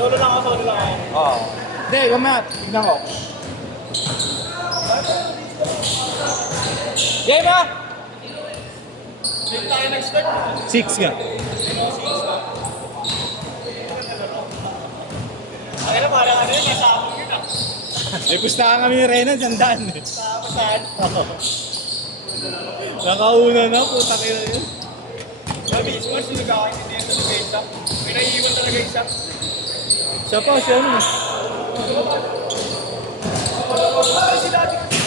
Solo lang ako. Oo. Hindi, mamaya. Tignan ko. Game ah! Hindi tayo nag-start. 6 nga. Ay na, parang ano yun, nasa ako yun ah. May pustahan kami ni Renan, sandaan eh. Saan? Nakauna na, putang ina yun. Sabi, Ismars, yung nagkakaintindihan talaga isa. May naiiwan talaga isa. Siya pa, siya ano. Si dati kasi.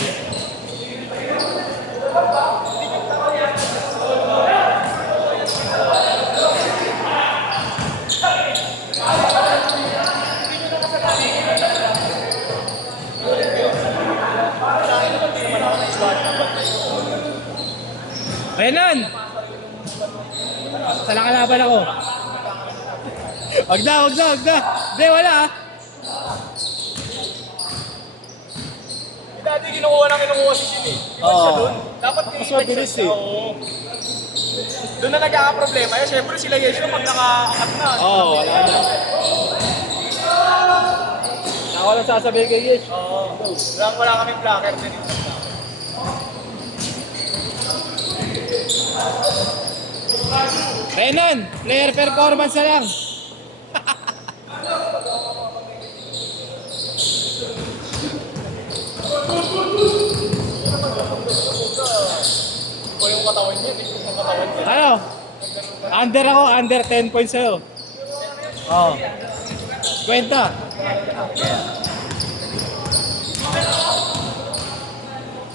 Renan! Sa nakalaban ako. Wag na. Hindi, wala ah. Dati kinukuha si Shin eh. Iwan siya dun. Dapat Mas mabilis eh. Oo. Doon na nagkakaproblema. Eh, syempre sila Yesho pag naka-akat na. Oo, wala na. Ako lang sasabihin kay Yesh. Oo. Wala kaming blocker din. Renan, player performance na lang. O yung katawan niya. Yung katawan niya. Ano? Under ako, under 10 points sa'yo. Oo. Kwenta.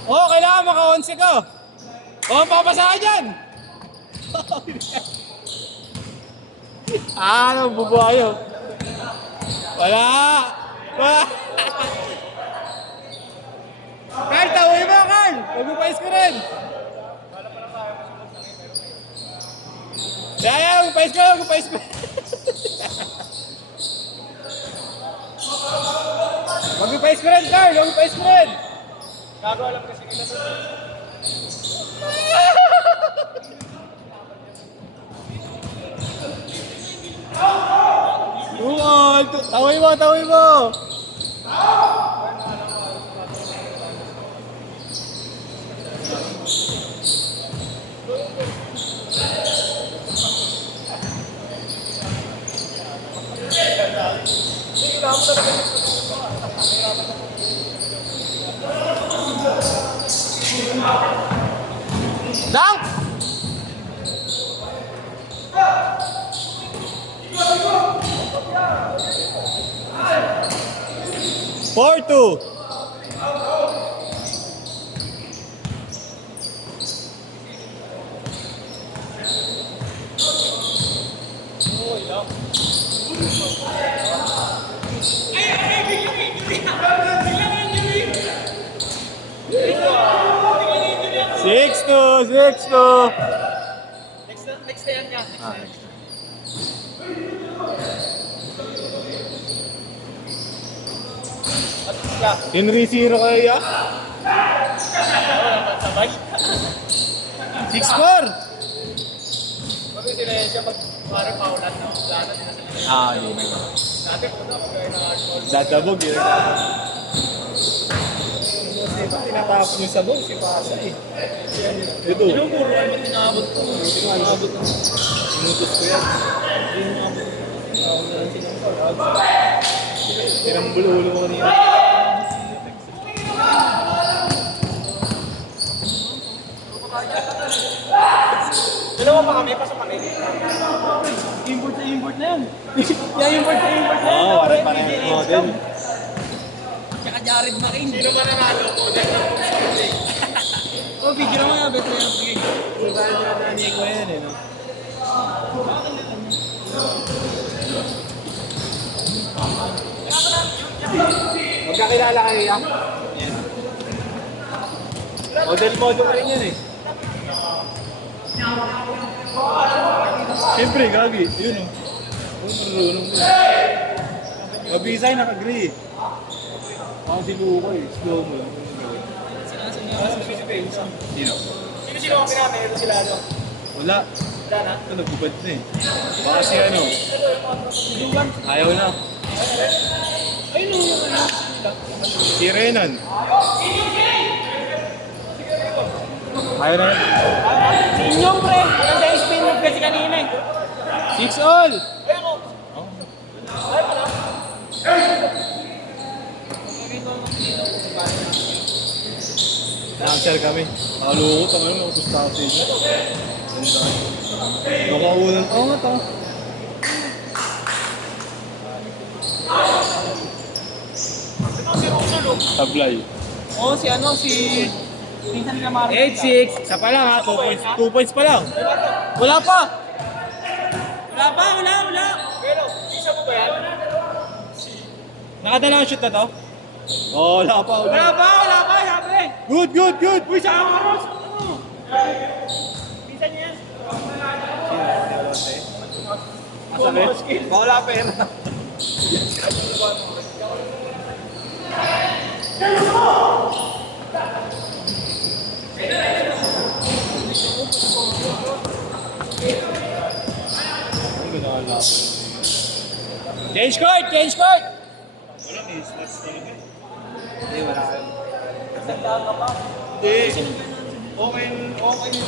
Oo, kailangan maka-11 ko. Oo, papasahan dyan. Ano, bubuhayo. Wala. Carl, tawin mo, Carl. Mag-upais ko rin. Mag-upais ko. Mag-upais ko rin, Carl. Mag-upais ko rin. Gago alam kasi nila sa Tawin mo. Dunk! 4-2. Six two. Next day yan niya. Yung 3-0 kaya? Sabay. 6-4. Pag sila siya pag parang paulan na. Lana din na sila. Yun. Dati po na mag-gaya na hardball. Dadabog yun. Tinatapon yung sabong si Pasa eh. Ito. Pinupuruan mo tinabot ko. Tinabot ko. Sinutos ko yan. Tinabot ko. Ako na lang sinampal. Tinambulo-ulo ko niya. Dalawa pa kami, pasok kami. Import na yan. Import na yan. Oo, parang model. Tsaka Jared Makin. Sino ba nanalo mo? Oh, video naman nga, beto yan. Sige. Saan niya nanay ko yan eh, no? Magkakilala kayo yan? Model ka rin yan eh. Siyempre, gagi. Yun o. Kung marunong mo. Mabisay, naka-agree. Ako si Luko eh. Slow mo lang. Sino? Sino ang pinamay? Ito sila ano? Wala. Wala na? Ito, nagbubad na eh. Baka si ano. Ayaw na. Ayun yung ano. Si Renan. Ayaw na yan. Si Inyong pre. Maganda yung spin move kasi kanina eh. 6 all! Ayun o. Na-answer kami. Nakalukot ang ano, utos tao sa inyo. Nakaunan. Oo nga to. Tablay. Oo, si ano, si... Minsan nila Mario. 8-6. Isa pa lang ha. 2 points. 2 points pa lang. Wala pa! Wala! Pero, isa mo ba yan? Nakadala ang shoot na to? Oo, wala pa. Wala pa, sabi! Good! Uy, sa Amaros! Ano? Minsan yan. Sabi? Wala pera. Change court! Wala may slots talaga. Hindi, wala kayo. Hindi. Okay yung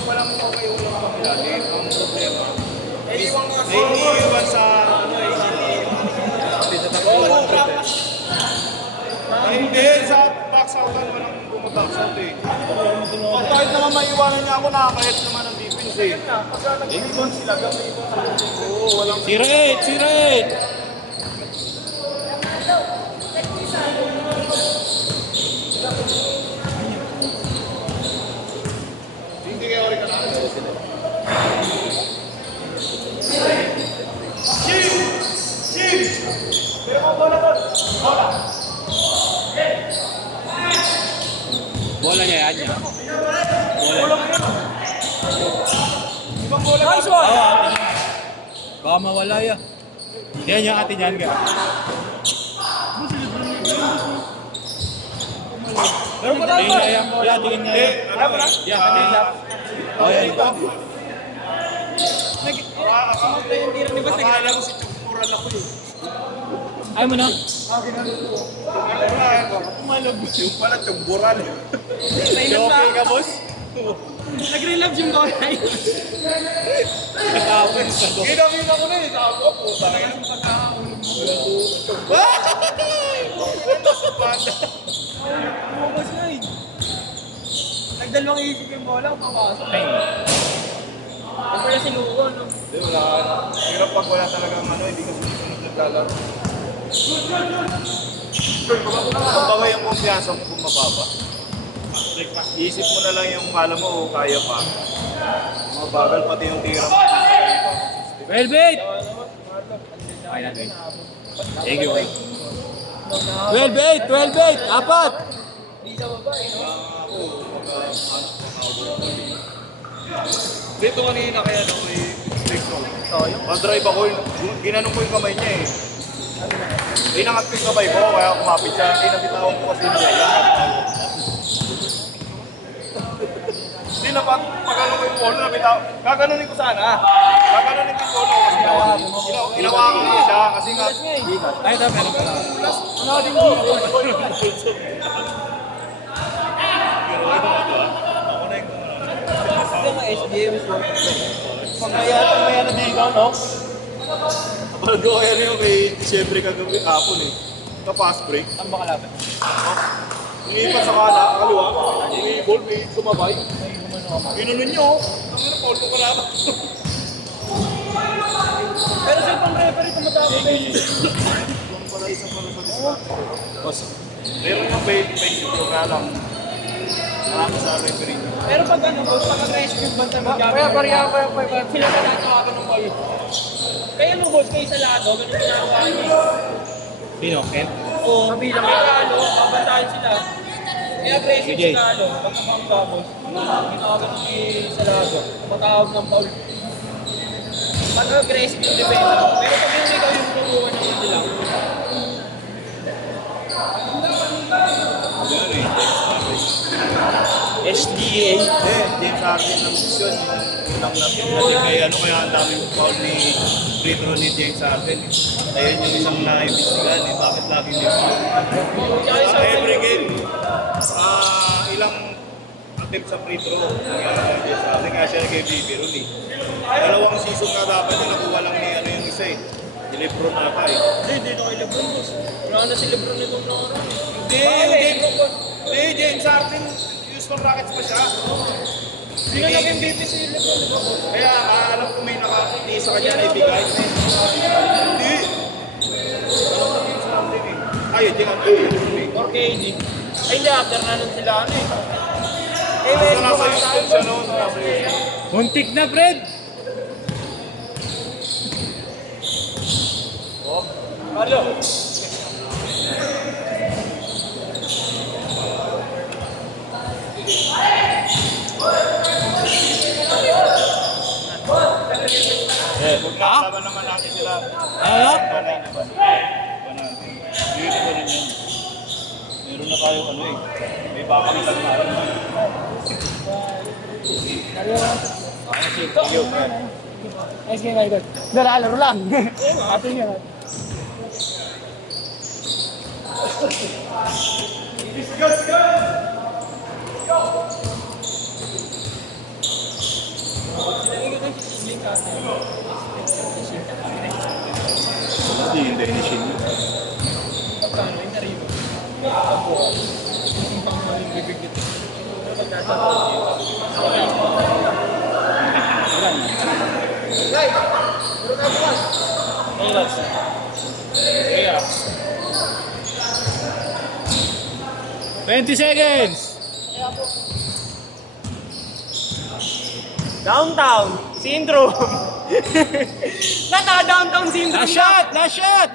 walang okay yung walang pamilali. Ang problema. Naiiwan sa ano eh. Hindi, sa box out walang bumabox out eh. Kahit naman maiwanan niya ako, nakakahit naman ang defense eh. Ibon sila, gamay ibon sila. Oo, walang... Sirit! Hindi kayo rin ka na. Bola niya yan niya. Nice one! Baka mawala yan. Yan yung atin yan ka. Meron pa tayo ba? Tingin niya yan. Yan. Oh, yan. Sunod na yung tira ni Bas. Akala ko si Chukmural ako eh. Ayaw mo na? Malabos yung pala Chukmural. Okay ka, boss? Nag-relapse yung Goray. Katapon sa doon. Ginamit ako na eh. Sabi ko, puta na yan. Ito sa banda. Lumabas na eh. Nagdalawang isip yung bola, papasok. Huwag pala si Lugo, no? Hindi, wala ka na. Hirap pag wala talagang ano, hindi ka susunod naglalaro. Pagbawa yung kumpiyansa mo kung mababa. Isip mo na lang yung kala mo, kaya pa. Mabagal pati yung tira mo. Well, bait! Okay na, bait. Thank you. 12-8! Apat! Hindi sa baba eh, no? Dito kanina kaya no, may strike roll. Pag-drive ako, ginanong ko yung kamay niya eh. Inangat ko yung kamay ko, kaya kumapit siya. Inabitawan ko kasi niya. Hindi na pag-ano ko yung polo, nabitawan. Gaganunin ko sana. Gaganunin ko yung polo kasi ginawakan ko siya. Kasi nga... Ay, ito, meron pala. Ano din mo? Ito mga SDM. Pagmaya na din ikaw, no? Kapag ko kaya niyo may Disyembre kagabi hapon eh. Ka-fast break. Saan ba kalaban? Umiipat sa kaliwa. Umibol, may sumabay. Ginunon niyo. Ang ina, polo ka lang. Pero sa pang referee, tumatapos na yun. Pala isa pala sa gusto. Meron yung basic yung nga lang. Marami sa referee. Pero pag ano, pag aggressive yung banta mag-gamit. Sila na natawagan ng ball. Kaya mo boss, kayo sa lado, ganun ginagawa niyo. Sino? Ken? Oo, kabilang may talo, babantayan sila. Kaya aggressive Okay. sa talo, pag napangkamos, ginawagan ng sa lado, matawag ng foul. Pag aggressive yung depensa, pero pag yung ikaw yung turuan ng hindi lang. SDA. James Harden ng mission. kulang na kasi kaya ang daming foul ni free throw ni James Harden. Ayun yung isang naimbestigahan eh, bakit laging libre? Every game, ilang attempt sa free throw nangyari kay James Harden, kaya siya kay Bibiro eh. Dalawang season na dapat yung nakuha lang ni yung isa eh. Si Lebron ata eh. Hindi na kay Lebron. Wala na si Lebron nitong nakaraan. Hindi, James Harden, Houston Rockets pa siya. Hindi nga naging MVP si Lebron. Kaya alam ko may nakatiis sa kanya na ibigay. Hindi. Alam ko James Harden eh. Ay, hindi nga. 4 KD. Ay hindi, after na nun sila ano eh. Eh, Basta nasa Houston siya noon. Nasa Houston. Muntik na, Fred! Carlo. Laban naman natin sila. Ano? Banay naman. Dito ko rin yan. Meron na tayo ano eh. May bakang tayo. Ano si Tio? Ayos kayo kayo. Laro lang. Atin yun. Hindi, inishin yun. Yeah. 20 seconds! Downtown syndrome. Nata downtown syndrome. Last shot! Last shot!